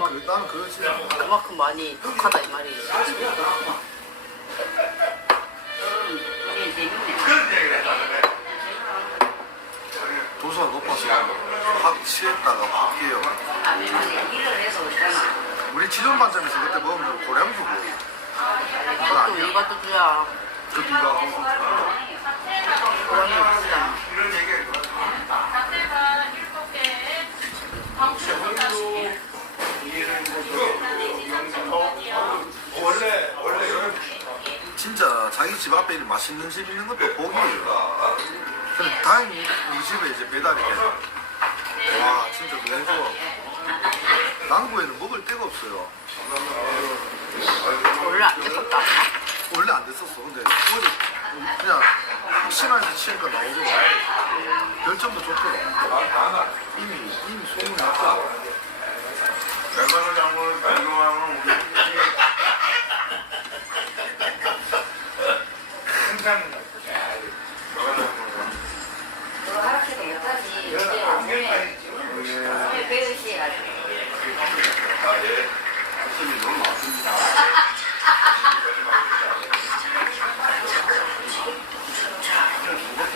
나는 그렇지. 그만큼 많이 독하다 이 말이에요. 도수가 높아서 확 취했다가 확 깨요. 우리 지존 반점에서 그때 먹으면 고량주고. 그거 이것도 주야. 그것도 이거 하고. 고양이 비싸. 진짜 자기 집 앞에 이렇게 맛있는 집 있는 것도 복이에요. 근데 다행히 이 집에 이제 배달이 돼. 와, 진짜 너무 좋아. 남구에는 먹을 데가 없어요. 원래 안 됐었다. 원래 안 됐었어. 근데 어제 그냥 혹시나 치니까 나오고 별점도 좋더라. 이미 이미 소문이 났 잖아.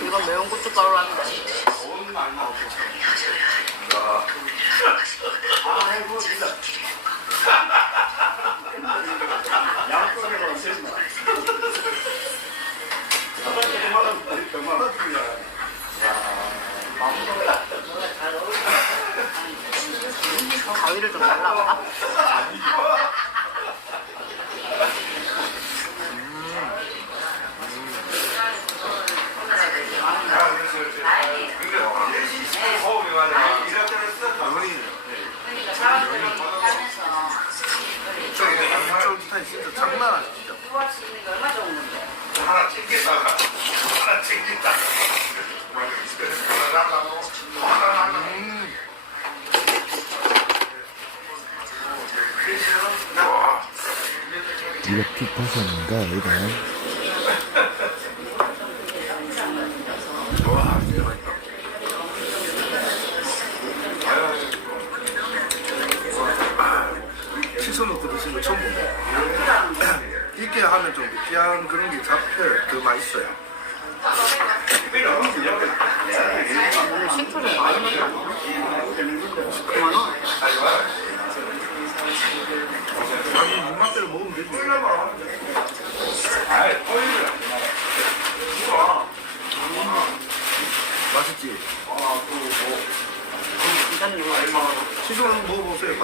이건 매운 고춧가루라는데. 가위를 좀 잘라봐. 면이 저기 쫄깃하니 진짜 장난 아니야 진짜. 하나 챙겼다가 하나 챙겼다. 음. 이거 피파선인가 맛있다. 시선 놓고 드시는 거 처음 보네. 이렇게 하면 좀 느끼한 그런 게 잡혀요. 더 맛있어요. 맛있지? 일단 이거 치즈 한번 먹어보세요.